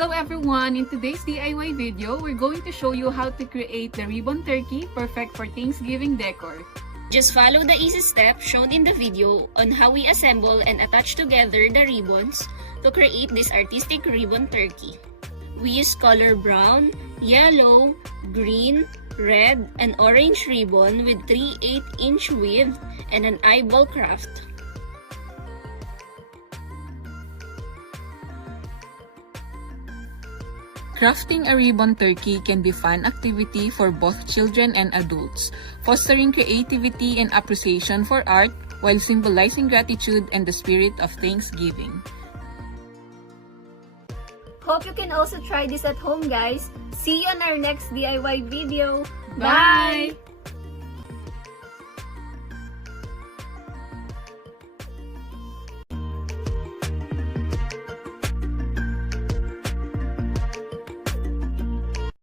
Hello everyone! In today's DIY video, we're going to show you how to create the ribbon turkey perfect for Thanksgiving decor. Just follow the easy steps shown in the video on how we assemble and attach together the ribbons to create this artistic ribbon turkey. We use color brown, yellow, green, red, and orange ribbon with 3 8-inch width and an eyeball craft. Crafting a ribbon turkey can be a fun activity for both children and adults, fostering creativity and appreciation for art while symbolizing gratitude and the spirit of Thanksgiving. Hope you can also try this at home, guys. See you on our next DIY video. Bye!